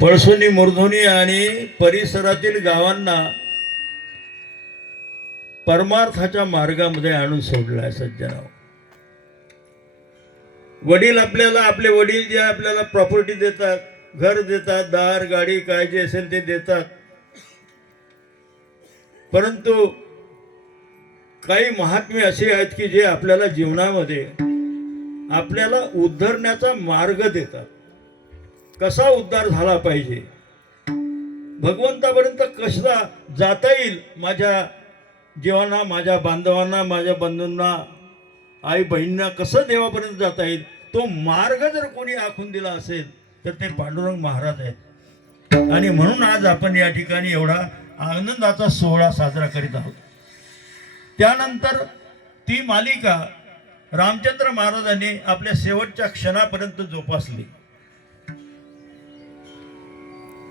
पळसोनी मुरधोनी आणि परिसरातील गावांना परमार्थाच्या मार्गामध्ये आणून सोडलाय सज्जनाव वडील आपल्याला आपले वडील जे आपल्याला प्रॉपर्टी देतात घर देतात दार गाडी काय जे असेल ते देतात. परंतु काही महात्मे असे आहेत की जे आपल्याला जीवनामध्ये आपल्याला उद्धरण्याचा मार्ग देतात. कसा उद्धार झाला पाहिजे? भगवंतापर्यंत कसा जाता येईल? माझ्या जीवांना माझ्या बांधवांना माझ्या बंधूंना आई बहिणींना कसं देवापर्यंत जाता येईल? तो मार्ग जर कोणी आखून दिला असेल तर ते पांडुरंग महाराज आहेत. आणि म्हणून आज आपण या ठिकाणी एवढा आनंदाचा सोहळा साजरा करीत आहोत. त्यानंतर ती मालिका रामचंद्र महाराजांनी आपल्या शेवटच्या क्षणापर्यंत जोपासली.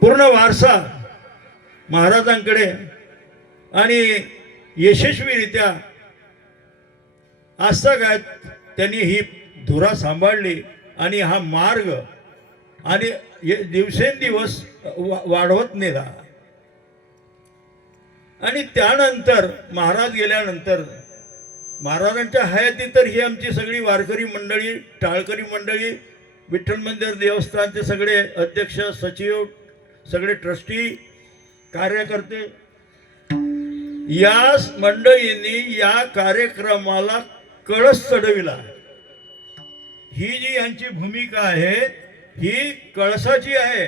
पूर्ण वारसा महाराजांकडे आणि यशस्वीरित्या आजतागायत त्यांनी ही धुरा सांभाळली आणि हा मार्ग आणि ये- दिवसेंदिवस वा- वाढवत नेला. आणि त्यानंतर महाराज गेल्यानंतर महाराजांच्या हयाती तर ही आमची सगळी वारकरी मंडळी टाळकरी मंडळी विठ्ठल मंदिर देवस्थानचे सगळे अध्यक्ष सचिव सगळे ट्रस्टी कार्यकर्ते. या मंडळींनी या कार्यक्रमाला कळस चढविला. ही जी यांची भूमिका आहे ही कळसाची आहे.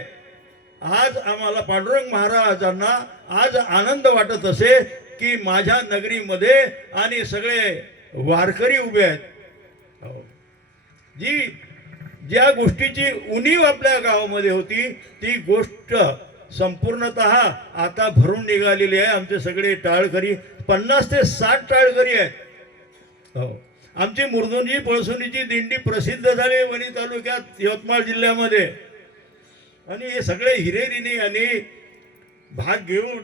आज आम्हाला पांडुरंग महाराजांना आज आनंद वाटत असे की माझ्या नगरीमध्ये आणि सगळे वारकरी उभे आहेत. हो. जी ज्या गोष्टीची उणीव आपल्या गावामध्ये होती ती गोष्ट संपूर्णत आता भरून निघालेली आहे. आमचे सगळे टाळकरी पन्नास ते साठ टाळकरी आहेत. हो. आमची मुरदुंजी पळसुनीची दिंडी प्रसिद्ध झाली वणी तालुक्यात यवतमाळ जिल्ह्यामध्ये. आणि हे सगळे हिरेरिनी आणि भाग घेऊन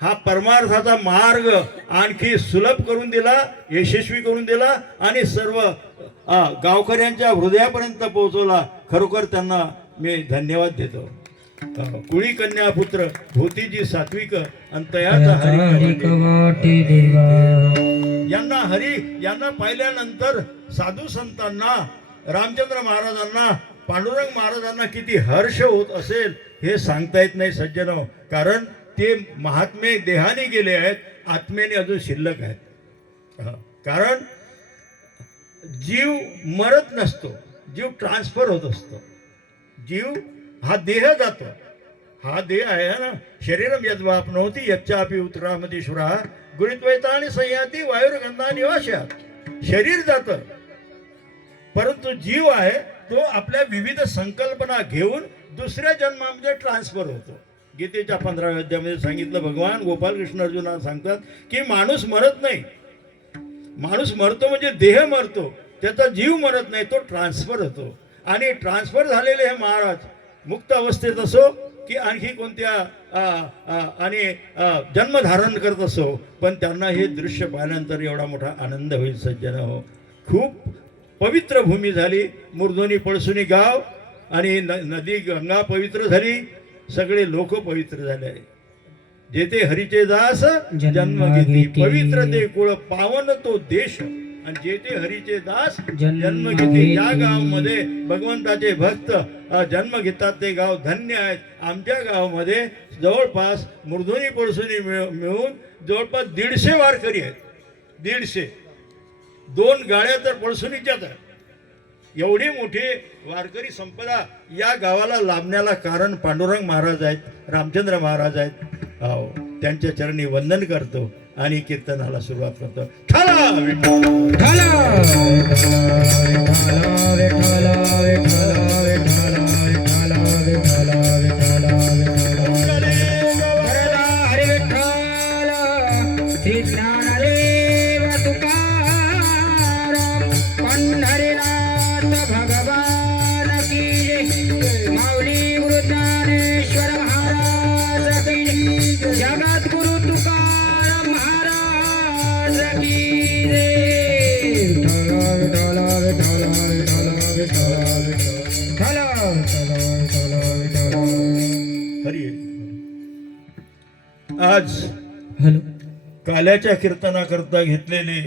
हा परमार्थाचा मार्ग आणखी सुलभ करून दिला यशस्वी करून दिला आणि सर्व गावकऱ्यांच्या हृदयापर्यंत पोहोचवला. खरोखर त्यांना मी धन्यवाद देतो. कुळी कन्या पुत्र भूतीजी सात्विक आणि तयाचा हरी यांना हरी यांना पाहिल्यानंतर साधू संतांना रामचंद्र महाराजांना पांडुरंग महाराजांना किती हर्ष होत असेल हे सांगता येत नाही सज्जनो. कारण ते महात्मे देहाने गेले आहेत आत्मेने अजून शिल्लक आहेत. हा. कारण जीव मरत नसतो जीव ट्रान्सफर होत असतो. जीव हा देह जातो. हा देह आहे ना शरीरम यद्वापनवती यच्चापी उतरामध्ये शुरा गुरुत्वैता आणि संयाती वायुर्गंधा निवाशा शरीर जातं. परंतु जीव आहे तो आपल्या विविध संकल्पना घेऊन दुसऱ्या जन्मामध्ये ट्रान्सफर होतो. गीतेच्या पंधराव्या अध्यायामध्ये सांगितलं भगवान गोपालकृष्ण अर्जुना सांगतात की माणूस मरत नाही. माणूस मरतो म्हणजे देह मरतो. त्याचा जीव मरत नाही तो ट्रान्सफर होतो. आणि ट्रान्सफर झालेले हे महाराज मुक्त अवस्थेत असो की आणखी कोणत्या आणि जन्म जन्मधारण करत असो पण त्यांना हे दृश्य पाहिल्यानंतर एवढा मोठा आनंद होईल सज्जन हो. खूप पवित्र भूमी झाली. मुर्दोनी पळसुनी गाव आणि न नदी गंगा पवित्र झाली. सगळे लोक पवित्र झाले जेथे हरीचे दास जन्म घेती. पवित्र ते कुळ पावन तो देश. आणि जेथे हरीचे दास जन्म घेते या घेती. गावामध्ये भगवंताचे भक्त जन्म घेतात. ते गाव धन्य आहेत. आमच्या गावामध्ये जवळपास मुरधुनी पळसुनी मिळ- मिळून जवळपास दीडशे वारकरी आहेत. दीडशे. दोन गाड्या तर पळसुनीच्याच आहेत. एवढी मोठी वारकरी संपदा या गावाला लाभण्याला कारण पांडुरंग महाराज आहेत रामचंद्र महाराज आहेत. हो त्यांच्या चरणी वंदन करतो आणि कीर्तनाला सुरुवात करतो. ठाला! काल्याच्या कीर्तनाकरता घेतलेली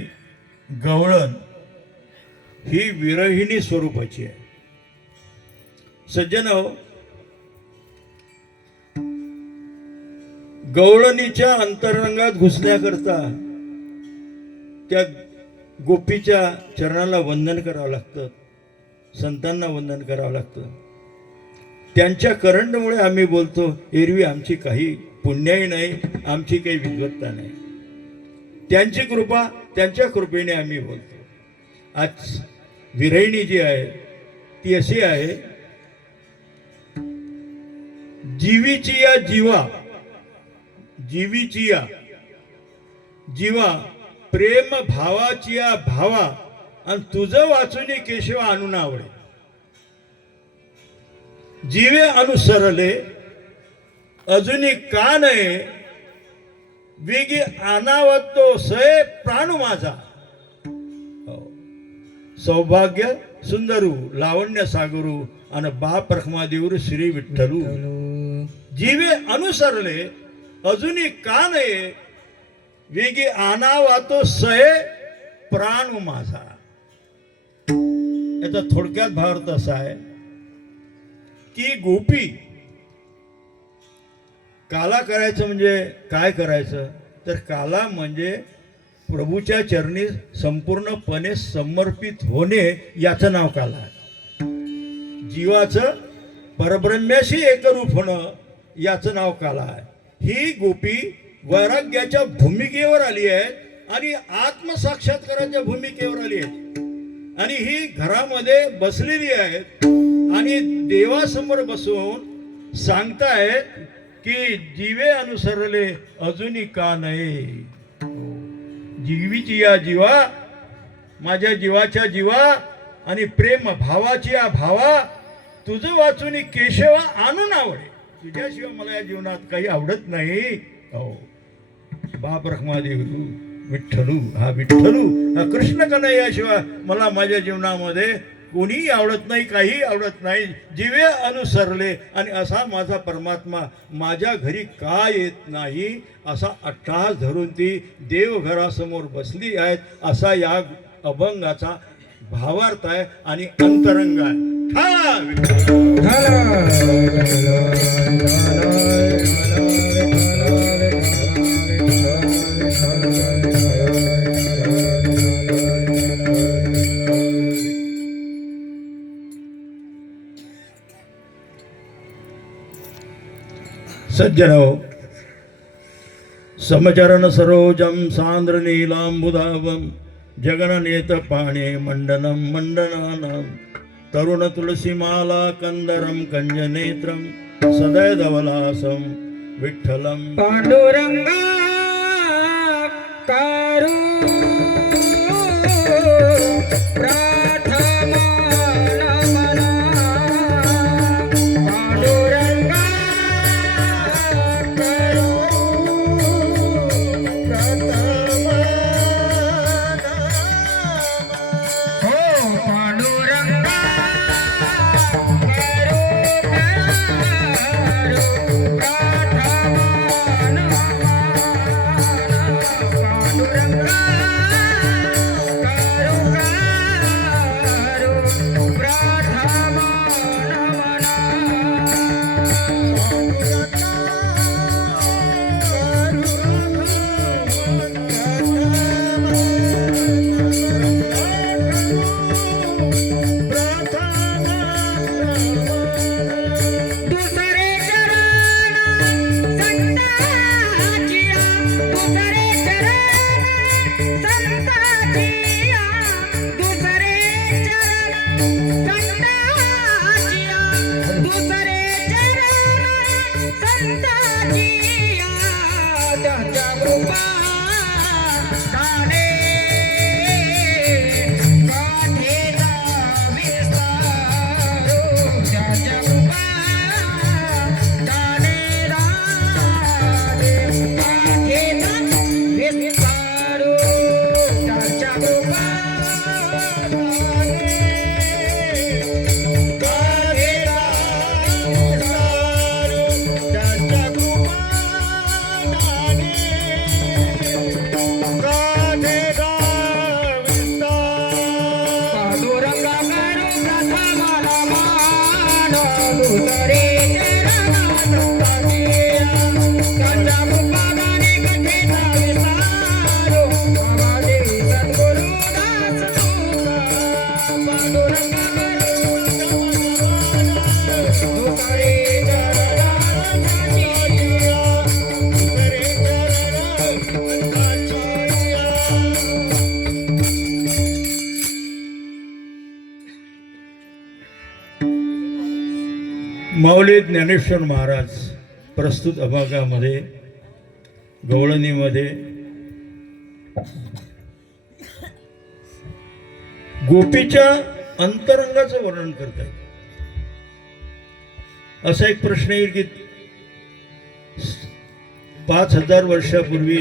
गवळण ही विरहिणी स्वरूपाची आहे. सज्जन हो, गवळणीच्या अंतरंगात घुसण्याकरता त्या गोपीच्या चरणाला वंदन करावं लागतं संतांना वंदन करावं लागतं. त्यांच्या करंटमुळे आम्ही बोलतो एरवी आमची काही पुण्याही नाही आमची काही विद्वत्ता नाही. त्यांची कृपा त्यांच्या कृपेने आम्ही बोलतो. आज विरहिणी जी आहे ती अशी आहे जीवीची या जीवा जीवीची या जीवा प्रेम भावाची या भावा आणि तुझं वाचून केशव आणून आवडे. जीवे अनुसरले अजूनही का नाही वेगी अनावतो सय प्राण माझा. हो. सौभाग्य सुंदरू लावण्य सागरू आणि बाप रखमादेवर श्री विठ्ठलू. जीवे अनुसरले अजूनही का नये? वेगी आनावातो सय प्राण माझा. याचा थोडक्यात भावार्थ असा आहे की गोपी काला करायचं म्हणजे काय करायचं? तर काला म्हणजे प्रभूच्या चरणी संपूर्णपणे समर्पित होणे याचं नाव काला आहे. जीवाचं परब्रह्म्याशी एकरूप होणं याचं नाव काला आहे. ही गोपी वैराग्याच्या भूमिकेवर आली आहे आणि आत्मसाक्षात्काराच्या भूमिकेवर आली आहे. आणि ही घरामध्ये बसलेली आहेत आणि देवासमोर बसून सांगतायत की जीवे अनुसरले अजूनही का नाही? जीवीची या जीवा माझ्या जीवाच्या जीवा आणि प्रेम भावाची या भावा तुझं वाचून केशवा आणून आवडे. तुझ्याशिवाय मला या जीवनात काही आवडत नाही. हो. बाप रखमादेव विठ्ठलू हा विठ्ठलू हा कृष्ण कन्हैयाशिवाय मला माझ्या जीवनामध्ये कोणीही आवडत नाही काही आवडत नाही जीवे अनुसरले आणि असा माझा परमात्मा माझ्या घरी का येत नाही असा अट्टहास धरून ती देवघरासमोर बसली आहेत असा या अभंगाचा भावार्थ आहे आणि अंतरंग आहे. हा सज्जनो समचरण सरोजम सांद्र नीलांबुधावम जगननेत पाणे मंडनं मंडनानं तरुण तुलसीमाला कंदरं कंजनेत्रं सदैधवलासं विठ्ठलं पांडुरंगा कारू माऊली ज्ञानेश्वर महाराज प्रस्तुत अभागामध्ये गवळणीमध्ये गोपीच्या अंतरंगाचं वर्णन करतात असा एक प्रश्न येईल की पाच हजार वर्षापूर्वी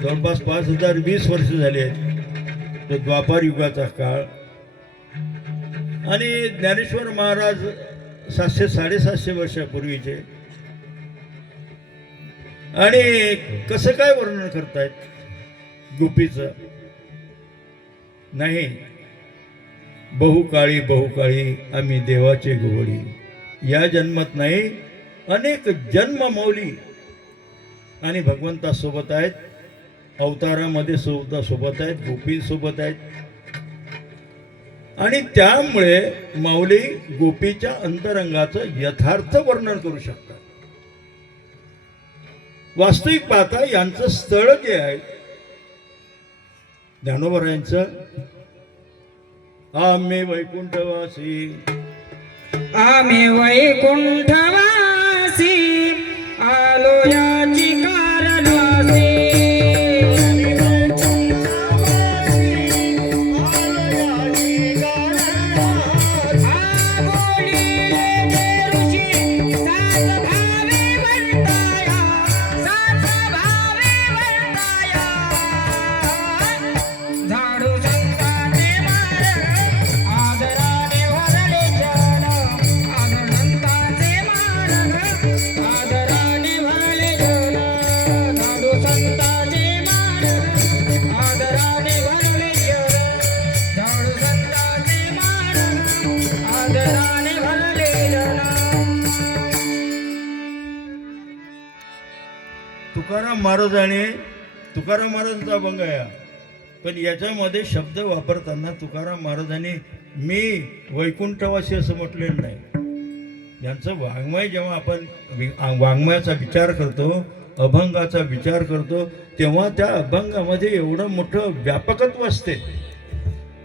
जवळपास पाच हजार वीस वर्ष झाले आहेत तो द्वापार युगाचा काळ. आणि ज्ञानेश्वर महाराज सातशे साडेसातशे वर्षापूर्वीचे. आणि कसं काय वर्णन करतायत गोपीचं? नाही. बहुकाळी बहुकाळी आम्ही देवाचे गोवडी या जन्मात नाही अनेक जन्म मौली आणि भगवंतासोबत आहेत. अवतारामध्ये सुद्धा सोबत आहेत गोपींसोबत आहेत. आणि त्यामुळे माऊली गोपीच्या अंतरंगाचं यथार्थ वर्णन करू शकतात. वास्तविक पाहता यांचं स्थळ जे आहे ज्ञानोबरायांचं? आम्ही वैकुंठवासी. आम्ही वैकुंठवासी. आलो तुकाराम महाराजाने तुकाराम महाराजांचा अभंग आहे हा. पण याच्यामध्ये शब्द वापरताना तुकाराम महाराजांनी मी वैकुंठवासी असं म्हटलेलं नाही. यांचं वाङ्मय जेव्हा आपण वाङ्मयाचा विचार करतो अभंगाचा विचार करतो तेव्हा त्या अभंगामध्ये एवढं मोठं व्यापकत्व असते.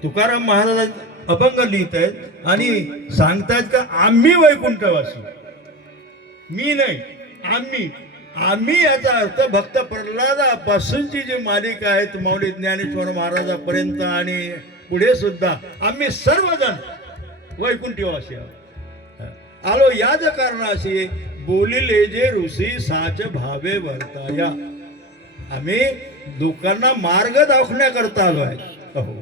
तुकाराम महाराज अभंग लिहित आहेत आणि सांगतायत का आम्ही वैकुंठवासी. मी नाही आम्ही. आम्ही याचा अर्थ भक्त प्रल्हादापासूनची जी मालिका आहे माऊली ज्ञानेश्वर महाराजापर्यंत आणि पुढे सुद्धा आम्ही सर्वजण वैकुंठवासी आहोत. आलो याच कारणाशी बोलिले जे ऋषी साच भावे वर्ताया. आम्ही लोकांना मार्ग दाखवण्याकरता आलो आहे. अहो.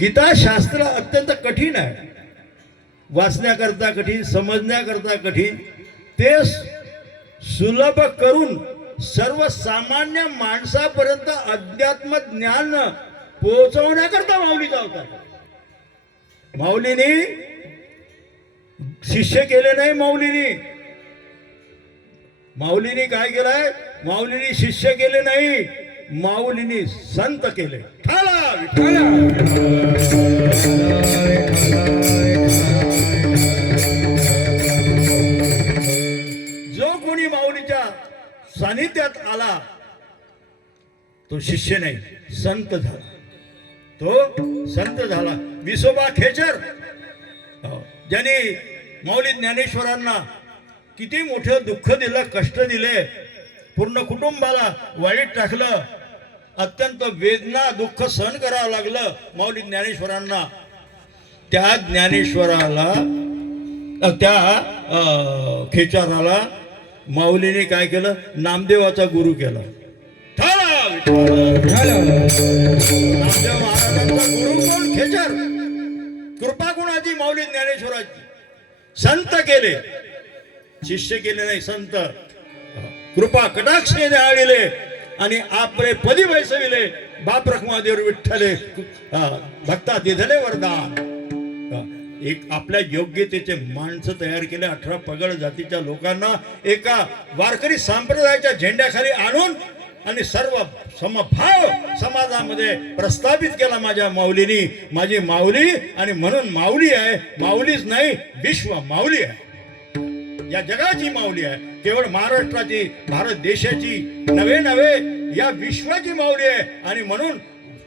गीता शास्त्र अत्यंत कठीण आहे. वाचण्याकरता कठीण समजण्याकरता कठीण ते सुलभ करून सर्वसामान्य माणसापर्यंत अध्यात्म ज्ञान पोहोचवण्याकरता माऊली जावतात माऊलीने शिष्य केले नाही माऊलीने. माऊलीने काय केलंय? माऊलीने शिष्य केले नाही माऊलीने संत केले. ठाला विठ्ठला. सानिध्यात आला. तो शिष्य नाही संत झाला. तो संत झाला. विसोबा खेचर. हो. ज्यांनी माऊली ज्ञानेश्वरांना किती मोठं दुःख दिलं कष्ट दिले पूर्ण कुटुंबाला वाईट टाकलं अत्यंत वेदना दुःख सहन करावं लागलं मौली ज्ञानेश्वरांना. त्या ज्ञानेश्वराला त्या खेचाराला माऊलीने काय केलं? नामदेवाचा गुरु केला. नामदेव महाराजांचा गुरु कोण? खेचर. कृपा कोणाची माऊली ज्ञानेश्वराची. संत केले. शिष्य केले नाही संत. कृपा कटाक्षे आळिले आणि आपले पदी वैसविले. बाप रखमादेवर विठ्ठले. हा, भक्ता दिधले वरदान. एक आपल्या योग्यतेचे माणसं तयार केले अठरा पगड जातीच्या लोकांना एका वारकरी संप्रदायाच्या झेंड्याखाली आणून आणि सर्व समभाव समाजामध्ये प्रस्थापित केला माझ्या माऊलीनी. माझी माऊली आणि म्हणून माऊली आहे माऊलीच नाही विश्व माऊली आहे. या जगाची माऊली आहे केवळ महाराष्ट्राची भारत देशाची नवे नवे या विश्वाची माऊली आहे. आणि म्हणून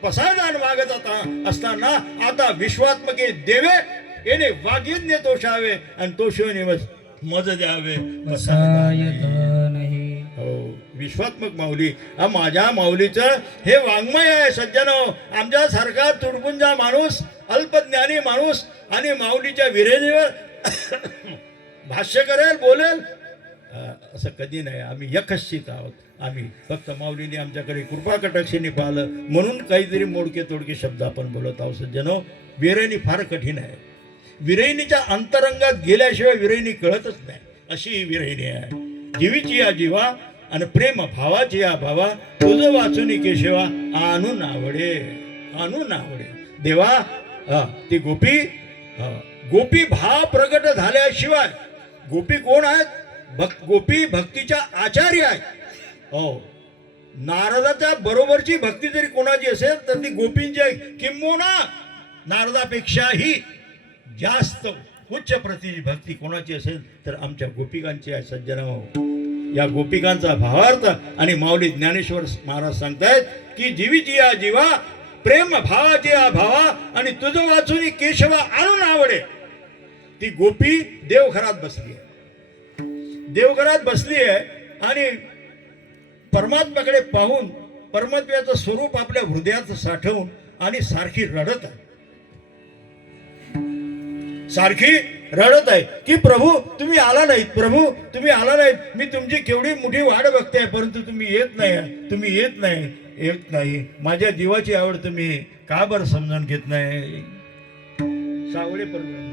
पसायदान मागत आता असताना आता विश्वात्मके देवे येणे आणि तोषवणे मज द्यावे. पसायदान नाही. हो विश्वात्मक माऊली. हा माझ्या माऊलीचं हे वाङ्मय आहे सज्जनो. आमच्यासारखा तुडपुंजा माणूस अल्पज्ञानी माणूस आणि माऊलीच्या विरेणीवर भाष्य करेल बोलेल. असं कधी नाही. आम्ही यकश्चित आहोत. आम्ही फक्त माऊलीने आमच्याकडे कृपा कटाक्षीने पाहिलं. म्हणून काहीतरी मोडके तोडके शब्द आपण बोलत आहोत सज्जनो. विरेणी फार कठीण आहे. विरहिणीच्या अंतरंगात गेल्याशिवाय विरहिणी कळतच नाही. अशी ही विरहिणी आहे. जीवीची या जीवा आणि प्रेम भावाची या भावा तुझं वाचून केशवा आणून आवडे आणून आवडे देवा हा, ती गोपी गोपी भाव प्रगट झाल्याशिवाय गोपी कोण आहेत? भक गोपी भक्तीच्या आचार्य आहेत. हो नारदाच्या बरोबरची भक्ती जरी कोणाची असेल तर ती गोपींची आहे. किंबोना नारदापेक्षाही जास्त उच्च प्रतीची भक्ती कोणाची असेल तर आमच्या गोपिकांची आहे सज्जन या गोपिकांचा भावार्थ आणि माऊली ज्ञानेश्वर महाराज सांगतायत की जीवीची या जीवा प्रेम भावाची या भावा आणि तुझं वाचून केशवा आणून आवडे. ती गोपी देवघरात बसली आहे. देवघरात बसली आहे आणि परमात्म्याकडे पाहून परमात्म्याचं स्वरूप आपल्या हृदयात साठवून आणि सारखी रडत आहे. सारखी रडत आहे. की प्रभू तुम्ही आला नाहीत प्रभू तुम्ही आला नाहीत. मी तुमची केवढी मोठी वाट बघते परंतु तुम्ही येत नाही तुम्ही येत नाही येत नाही. माझ्या जीवाची आवड तुम्ही का बरं समजून घेत नाही? सावळे परब्रह्म.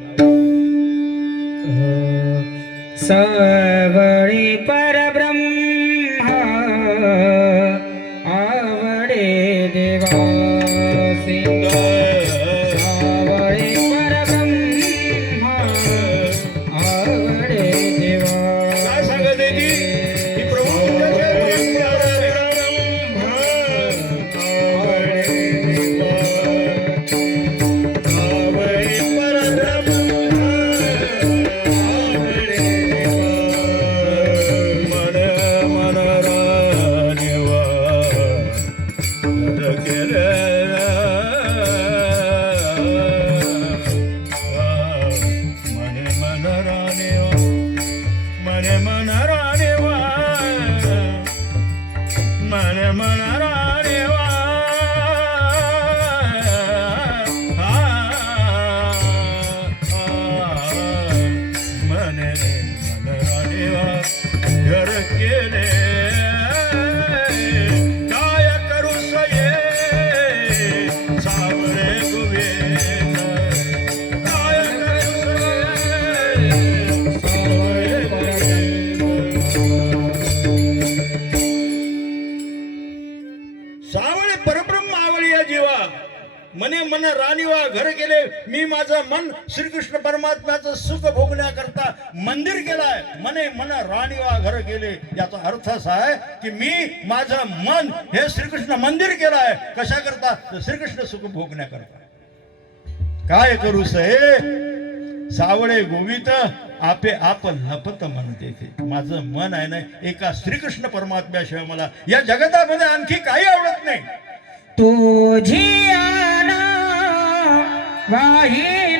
सवळी परब्रह्म. मन राणीवा घर गेले. मी माझं मन श्रीकृष्ण परमात्म्याचं सुख भोगण्याकरता मंदिर गेलाय. मने मन राणीवा घर गेले. याचा अर्थ असा आहे की मी माझं मन हे श्रीकृष्ण मंदिर केलंय कशा करता श्रीकृष्ण सुख भोगण्याकरता. काय करू सहे? सावळे गोवित आपे आप लपत मन देते माझं मन आहे ना एका श्रीकृष्ण परमात्म्याशिवाय मला या जगतामध्ये आणखी काही आवडत नाही. तुझी Vai!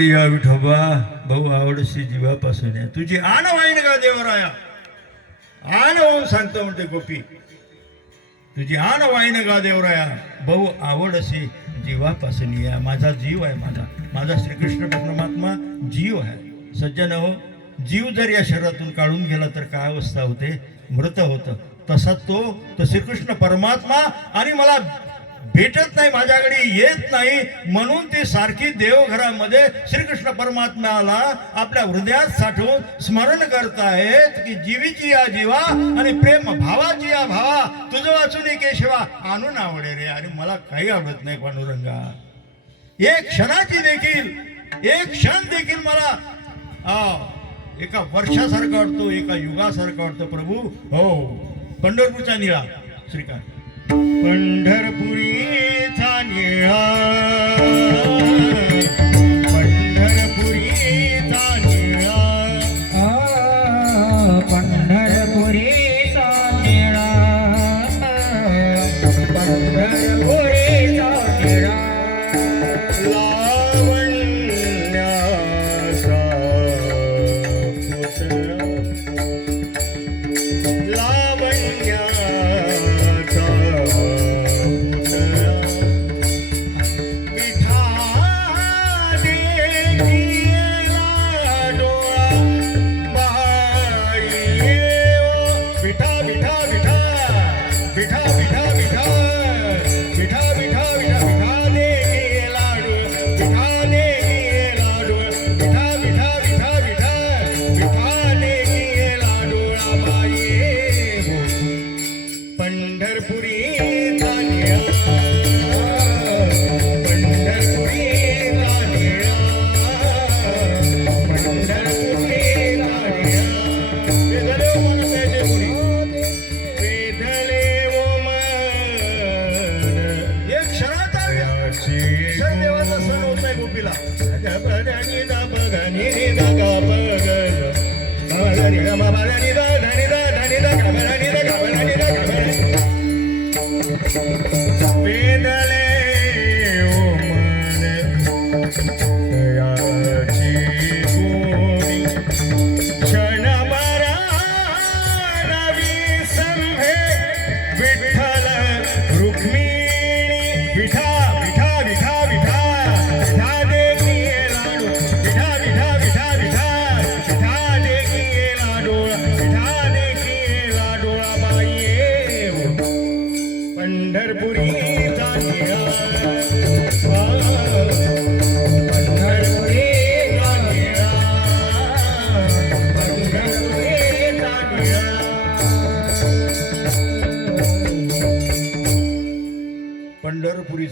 या विठोबा भाऊ आवडशी जीवापासून या तुझी आण वाईन का देवराया? आण होऊन सांगतो म्हणते गोपी. तुझी आण वाईन गा देवराया? भाऊ आवडशी जीवापासून या. माझा जीव आहे माझा. माझा श्रीकृष्ण परमात्मा जीव आहे. सज्जन हो जीव जर या शरीरातून काढून गेला तर काय अवस्था होते? मृत होतं. तसा तो तो श्रीकृष्ण परमात्मा आणि मला भेटत नाही माझ्याकडे येत नाही. म्हणून ती सारखी देवघरामध्ये श्रीकृष्ण परमात्म्याला आपल्या हृदयात साठवून स्मरण करतायत की जीवीची या जीवा आणि प्रेम भावाची या भावा. तुझं वाचून केशवा आणून आवडे रे. आणि मला काही आवडत नाही पांडुरंगा. एक क्षणाची देखील एक क्षण देखील मला आ, एका वर्षासारखा वाटतो एका युगासारखा वाटतो प्रभू. हो. पंढरपूरचा निळा श्रीकांत. पंढरपुरीचा निळा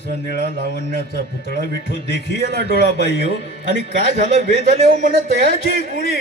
पंढरपुरीचा निळा लावण्याचा पुतळा विठू देखी याला डोळा बाई हो. आणि काय झालं? वेदले हो म्हणत तयाची गुणी.